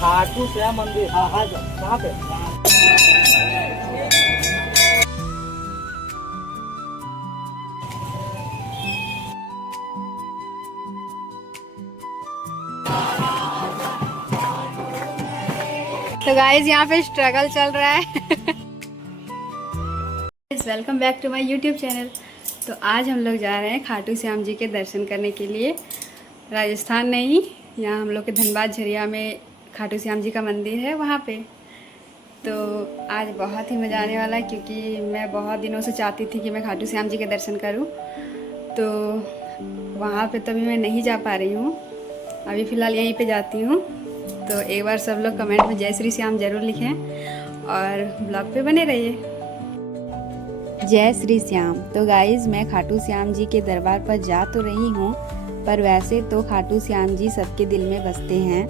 खाटू श्याम मंदिर। हाँ हाँ कहाँ पे? तो गाइस यहाँ पे स्ट्रगल चल रहा है। Welcome back to my YouTube channel. तो आज हम लोग जा रहे हैं खाटू श्याम जी के दर्शन करने के लिए। राजस्थान नहीं, यहाँ हम लोग के धनबाद झरिया में खाटू श्याम जी का मंदिर है वहाँ पे। तो आज बहुत ही मज़ा आने वाला है क्योंकि मैं बहुत दिनों से चाहती थी कि मैं खाटू श्याम जी के दर्शन करूँ। तो वहाँ पे तो अभी मैं नहीं जा पा रही हूँ, अभी फ़िलहाल यहीं पे जाती हूँ। तो एक बार सब लोग कमेंट में जय श्री श्याम ज़रूर लिखें और ब्लॉग पे बने रहिए। जय श्री श्याम। तो गाइज़ मैं खाटू श्याम जी के दरबार पर जा तो रही हूँ, पर वैसे तो खाटू श्याम जी सबके दिल में बसते हैं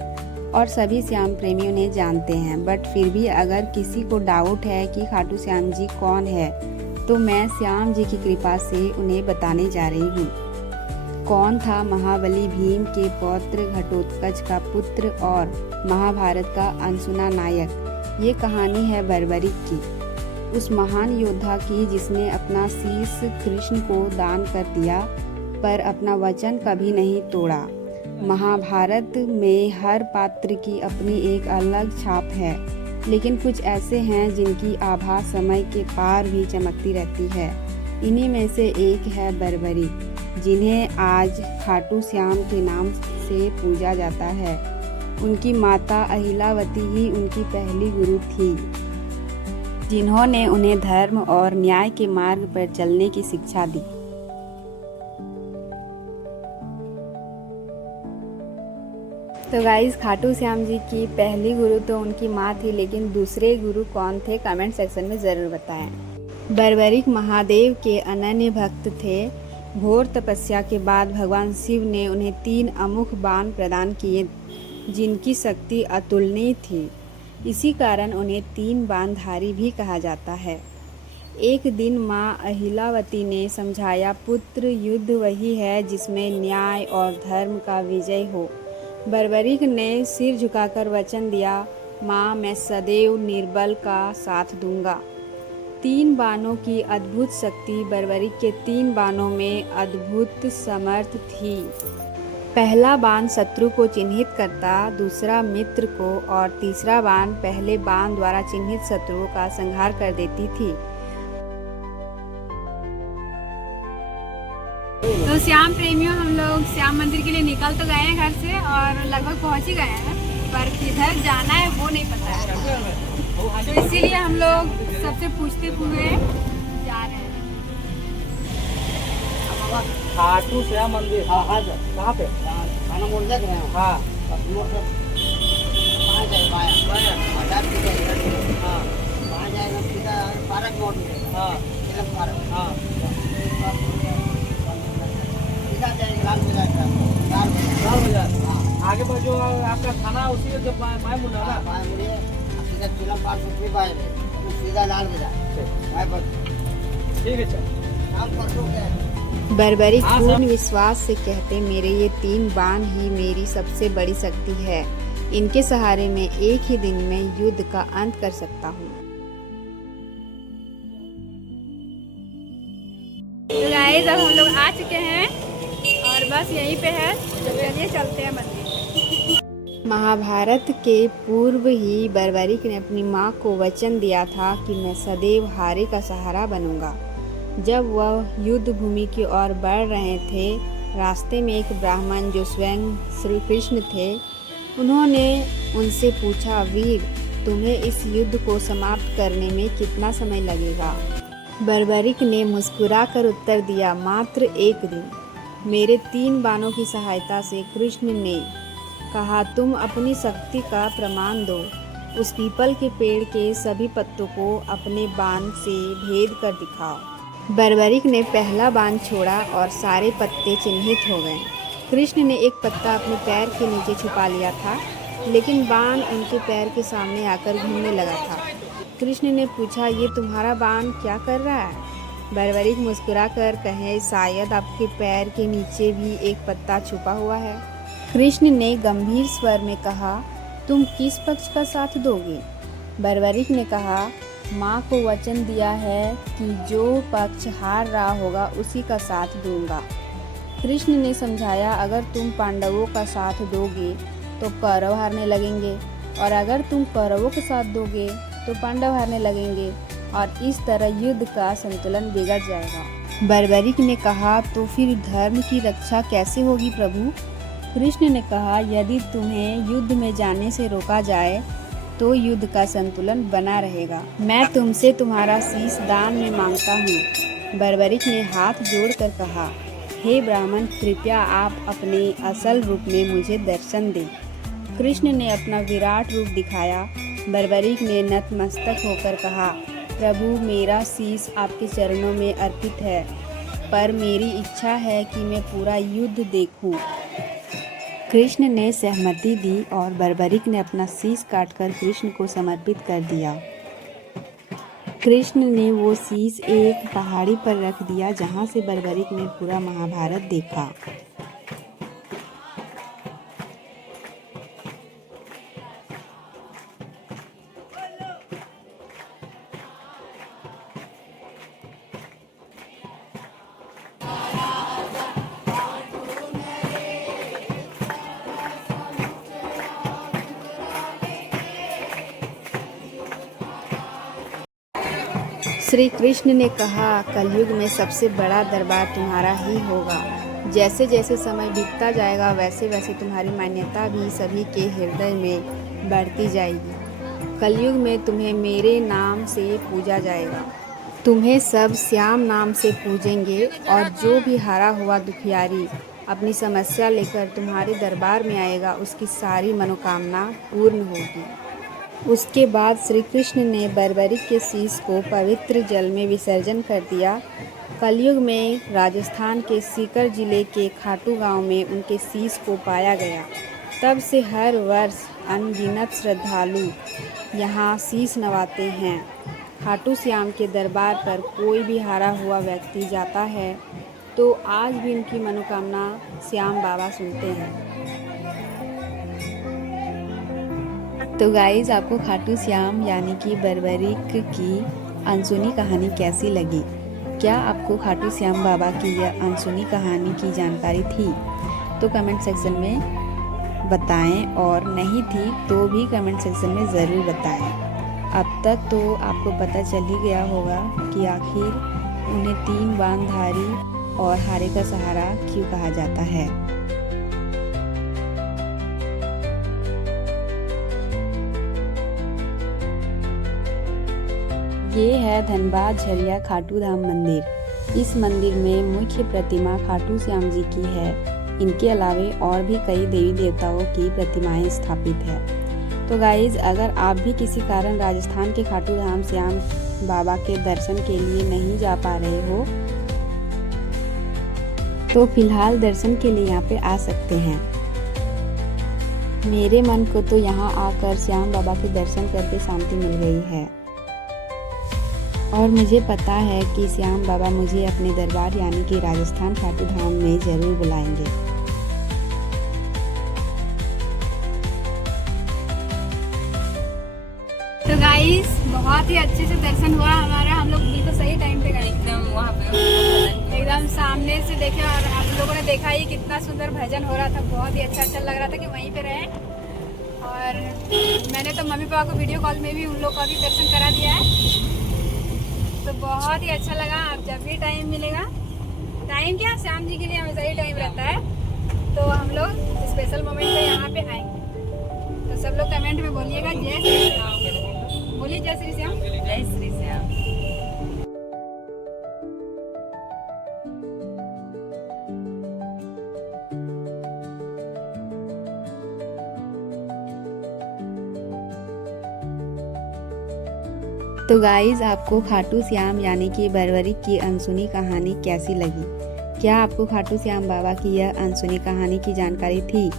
और सभी श्याम प्रेमी उन्हें जानते हैं। बट फिर भी अगर किसी को डाउट है कि खाटू श्याम जी कौन है, तो मैं श्याम जी की कृपा से उन्हें बताने जा रही हूँ। कौन था महाबली भीम के पौत्र, घटोत्कच का पुत्र और महाभारत का अनसुना नायक। ये कहानी है बर्बरिक की, उस महान योद्धा की जिसने अपना शीश कृष्ण को दान कर दिया पर अपना वचन कभी नहीं तोड़ा। महाभारत में हर पात्र की अपनी एक अलग छाप है, लेकिन कुछ ऐसे हैं जिनकी आभा समय के पार भी चमकती रहती है। इन्हीं में से एक है बर्बरिक, जिन्हें आज खाटू श्याम के नाम से पूजा जाता है। उनकी माता अहिलावती ही उनकी पहली गुरु थी, जिन्होंने उन्हें धर्म और न्याय के मार्ग पर चलने की शिक्षा दी। तो गाइस, खाटू श्याम जी की पहली गुरु तो उनकी माँ थी, लेकिन दूसरे गुरु कौन थे कमेंट सेक्शन में ज़रूर बताएं। बर्बरिक महादेव के अनन्य भक्त थे। घोर तपस्या के बाद भगवान शिव ने उन्हें 3 अमुख बाण प्रदान किए, जिनकी शक्ति अतुलनीय थी। इसी कारण उन्हें 3 बाणधारी भी कहा जाता है। एक दिन माँ अहिलावती ने समझाया, पुत्र युद्ध वही है जिसमें न्याय और धर्म का विजय हो। बर्बरिक ने सिर झुकाकर वचन दिया, माँ मैं सदैव निर्बल का साथ दूंगा। 3 बाणों की अद्भुत शक्ति। बर्बरिक के 3 बाणों में अद्भुत समर्थ थी। पहला बाण शत्रु को चिन्हित करता, दूसरा मित्र को और तीसरा बाण पहले बाण द्वारा चिन्हित शत्रुओं का संहार कर देती थी। तो श्याम प्रेमियों, हम लोग श्याम मंदिर के लिए निकल तो गए हैं घर से और लगभग पहुंच ही गए हैं, पर किधर जाना है वो नहीं पता है। तो इसीलिए हम लोग सबसे पूछते हुए जा रहे हैं। खाटू श्याम मंदिर। हाँ हाँ कहाँ पे? खाना मोड़ देख रहे हो। हाँ मोड़ से कहाँ जाए? बाया बाजार सीधा इधर। हाँ वहाँ जाएगा सीधा पार्क मोड़ में। हाँ तिलक पार्क। हाँ सीधा जाएगा लाल बाजार। लाल बाजार। हाँ आगे पर जो आपका थाना उसी के बाएं मुड़ा ना? बाएं मुड़िए, सीधा तिलक पार्क से फिर बाएं ले, सीधा लाल बाजार। बाएं पर ठीक है, चल काम कर दो क्या? बर्बरिक पूर्ण विश्वास से कहते, मेरे ये 3 बाण ही मेरी सबसे बड़ी शक्ति है। इनके सहारे मैं एक ही दिन में युद्ध का अंत कर सकता हूँ। तो गाइस, अब हम लोग आ चुके हैं और बस यहीं पे है। चलिए चलते हैं मंदिर। महाभारत के पूर्व ही बर्बरिक ने अपनी माँ को वचन दिया था कि मैं सदैव हारे का सहारा बनूंगा। जब वह युद्ध भूमि की ओर बढ़ रहे थे, रास्ते में एक ब्राह्मण जो स्वयं श्री कृष्ण थे, उन्होंने उनसे पूछा, वीर तुम्हें इस युद्ध को समाप्त करने में कितना समय लगेगा? बर्बरिक ने मुस्कुराकर उत्तर दिया, मात्र 1 दिन। मेरे 3 बाणों की सहायता से कृष्ण ने कहा, तुम अपनी शक्ति का प्रमाण दो। उस पीपल के पेड़ के सभी पत्तों को अपने बाण से भेद कर दिखाओ। बर्बरिक ने पहला बाण छोड़ा और सारे पत्ते चिन्हित हो गए। कृष्ण ने एक पत्ता अपने पैर के नीचे छुपा लिया था, लेकिन बाण उनके पैर के सामने आकर घूमने लगा था। कृष्ण ने पूछा, ये तुम्हारा बाण क्या कर रहा है? बर्बरिक मुस्कुराकर कहे, शायद आपके पैर के नीचे भी एक पत्ता छुपा हुआ है। कृष्ण ने गंभीर स्वर में कहा, तुम किस पक्ष का साथ दोगे? बर्बरिक ने कहा, माँ को वचन दिया है कि जो पक्ष हार रहा होगा उसी का साथ दूंगा। कृष्ण ने समझाया, अगर तुम पांडवों का साथ दोगे तो कौरव हारने लगेंगे, और अगर तुम कौरवों के साथ दोगे तो पांडव हारने लगेंगे, और इस तरह युद्ध का संतुलन बिगड़ जाएगा। बर्बरिक ने कहा, तो फिर धर्म की रक्षा कैसे होगी प्रभु? कृष्ण ने कहा, यदि तुम्हें युद्ध में जाने से रोका जाए तो युद्ध का संतुलन बना रहेगा। मैं तुमसे तुम्हारा शीश दान में मांगता हूँ। बर्बरिक ने हाथ जोड़कर कहा, हे ब्राह्मण, कृपया आप अपने असल रूप में मुझे दर्शन दें। कृष्ण ने अपना विराट रूप दिखाया। बर्बरिक ने नतमस्तक होकर कहा, प्रभु, मेरा शीश आपके चरणों में अर्पित है, पर मेरी इच्छा है कि मैं पूरा युद्ध देखूं। कृष्ण ने सहमति दी और बर्बरिक ने अपना शीश काटकर कृष्ण को समर्पित कर दिया। कृष्ण ने वो शीश एक पहाड़ी पर रख दिया जहाँ से बर्बरिक ने पूरा महाभारत देखा। श्री कृष्ण ने कहा, कलयुग में सबसे बड़ा दरबार तुम्हारा ही होगा। जैसे जैसे समय बीतता जाएगा वैसे वैसे तुम्हारी मान्यता भी सभी के हृदय में बढ़ती जाएगी। कलयुग में तुम्हें मेरे नाम से पूजा जाएगा। तुम्हें सब श्याम नाम से पूजेंगे, और जो भी हारा हुआ दुखियारी अपनी समस्या लेकर तुम्हारे दरबार में आएगा उसकी सारी मनोकामना पूर्ण होगी। उसके बाद श्री कृष्ण ने बर्बरिक के शीश को पवित्र जल में विसर्जन कर दिया। कलयुग में राजस्थान के सीकर जिले के खाटू गांव में उनके शीश को पाया गया। तब से हर वर्ष अनगिनत श्रद्धालु यहाँ शीश नवाते हैं। खाटू श्याम के दरबार पर कोई भी हारा हुआ व्यक्ति जाता है तो आज भी उनकी मनोकामना श्याम बाबा सुनते हैं। तो गाइज़, आपको खाटू श्याम यानी कि बर्बरिक की अनसुनी कहानी कैसी लगी? क्या आपको खाटू श्याम बाबा की यह अनसुनी कहानी की जानकारी थी? तो कमेंट सेक्शन में बताएं, और नहीं थी तो भी कमेंट सेक्शन में ज़रूर बताएं। अब तक तो आपको पता चल ही गया होगा कि आखिर उन्हें 3 बाणधारी और हारे का सहारा क्यों कहा जाता है। ये है धनबाद झरिया खाटू धाम मंदिर। इस मंदिर में मुख्य प्रतिमा खाटू श्याम जी की है। इनके अलावे और भी कई देवी देवताओं की प्रतिमाएं स्थापित है। तो गाइज, अगर आप भी किसी कारण राजस्थान के खाटू धाम श्याम बाबा के दर्शन के लिए नहीं जा पा रहे हो तो फिलहाल दर्शन के लिए यहाँ पे आ सकते हैं। मेरे मन को तो यहाँ आकर श्याम बाबा के दर्शन करके शांति मिल गई है, और मुझे पता है कि श्याम बाबा मुझे अपने दरबार यानी कि राजस्थान खाटू धाम में ज़रूर बुलाएंगे। तो गाइस, बहुत ही अच्छे से दर्शन हुआ हमारा। हम लोग बिल्कुल सही टाइम पे गए, एकदम वहाँ पे एकदम सामने से देखे, और आप लोगों ने देखा ही कितना सुंदर भजन हो रहा था। बहुत ही अच्छा लग रहा था कि वहीं पे रहें। और मैंने तो मम्मी पापा को वीडियो कॉल में भी उन लोग का भी दर्शन करा दिया है। तो बहुत ही अच्छा लगा। आप जब भी टाइम मिलेगा, टाइम क्या, श्याम जी के लिए हमेशा ही टाइम रहता है, तो हम लोग स्पेशल मोमेंट पे यहाँ पे आएंगे। तो सब लोग कमेंट में बोलिएगा जय श्री श्याम। बोलिए जय श्री श्याम। जय श्री श्याम। तो गाइज़, आपको खाटू श्याम यानी कि बर्बरिक की अनसुनी कहानी कैसी लगी? क्या आपको खाटू श्याम बाबा की यह अनसुनी कहानी की जानकारी थी?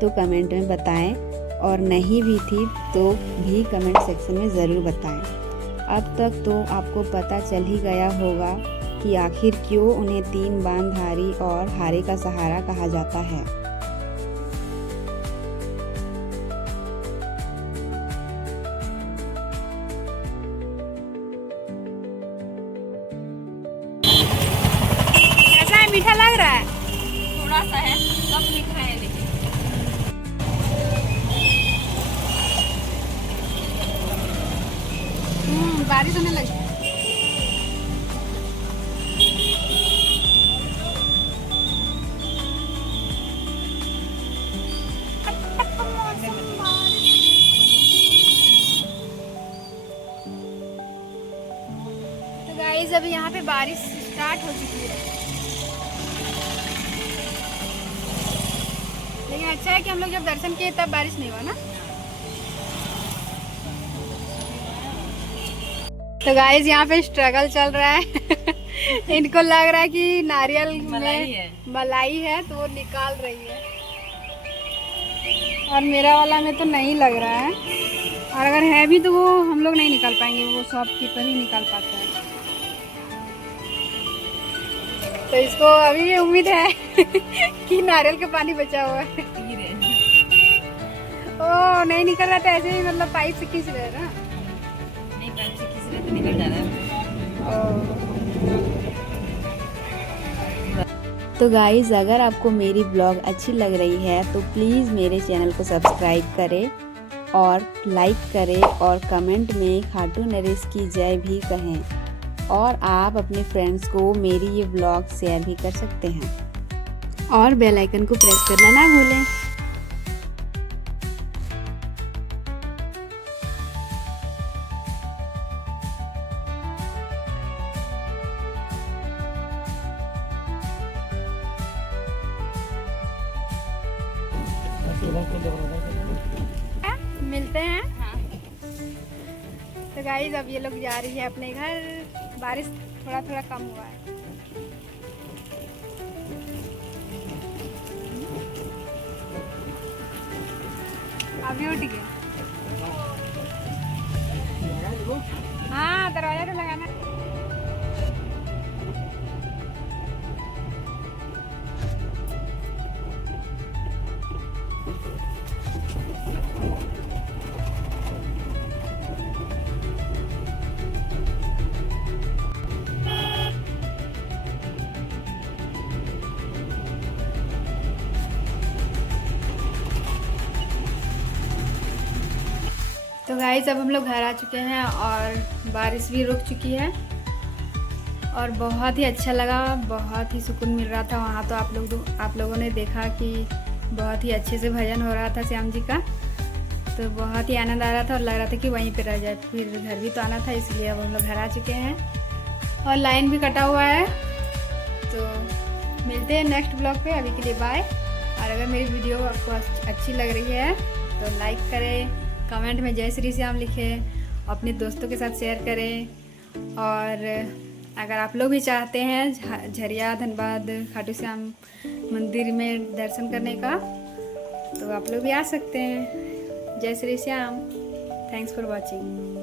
तो कमेंट में बताएं, और नहीं भी थी तो भी कमेंट सेक्शन में ज़रूर बताएं। अब तक तो आपको पता चल ही गया होगा कि आखिर क्यों उन्हें 3 बाणधारी और हारे का सहारा कहा जाता है। लग रहा है? थोड़ा सा है, कम लिख रहे हैं लेकिन। बारिश होने लगी। तो गाइस अभी यहाँ पे बारिश स्टार्ट हो चुकी है, लेकिन अच्छा है कि हम लोग जब दर्शन किए तब बारिश नहीं हुआ ना। तो गाइस यहाँ पे स्ट्रगल चल रहा है इनको लग रहा है कि नारियल में मलाई है तो वो निकाल रही है, और मेरा वाला में तो नहीं लग रहा है, और अगर है भी तो वो हम लोग नहीं निकाल पाएंगे, वो शॉपकीपर ही निकाल पाता है। तो इसको अभी भी उम्मीद है कि नारियल का पानी बचा हुआ है। ओ नहीं निकल रहा था, ऐसे ही मतलब पाइप से खींच रहे ना, नहीं पाइप से खींच रहे तो निकल जा रहा है। तो गाइज़ अगर आपको मेरी ब्लॉग अच्छी लग रही है तो प्लीज़ मेरे चैनल को सब्सक्राइब करें और लाइक करें और कमेंट में खाटू नरेश की जय भी कहें, और आप अपने फ्रेंड्स को मेरी ये ब्लॉग शेयर भी कर सकते हैं, और बेल आइकन को प्रेस करना ना भूलें। मिलते हैं। तो गाइस अब ये लोग जा रही है अपने घर, बारिश थोड़ा थोड़ा कम हुआ है। अभी उठ गए। हाँ दरवाजा तो लगाना। तो गाइस अब हम लोग घर आ चुके हैं और बारिश भी रुक चुकी है, और बहुत ही अच्छा लगा, बहुत ही सुकून मिल रहा था वहाँ। तो आप लोगों ने देखा कि बहुत ही अच्छे से भजन हो रहा था श्याम जी का, तो बहुत ही आनंद आ रहा था और लग रहा था कि वहीं पे रह जाए, फिर घर भी तो आना था, इसलिए अब हम लोग घर आ चुके हैं और लाइन भी कटा हुआ है। तो मिलते हैं नेक्स्ट ब्लॉग पे, अभी के लिए बाय। और अगर मेरी वीडियो आपको अच्छी लग रही है तो लाइक करें, कमेंट में जय श्री श्याम लिखें, अपने दोस्तों के साथ शेयर करें, और अगर आप लोग भी चाहते हैं झरिया धनबाद खाटू श्याम मंदिर में दर्शन करने का तो आप लोग भी आ सकते हैं। जय Shri Shyam. Thanks for watching.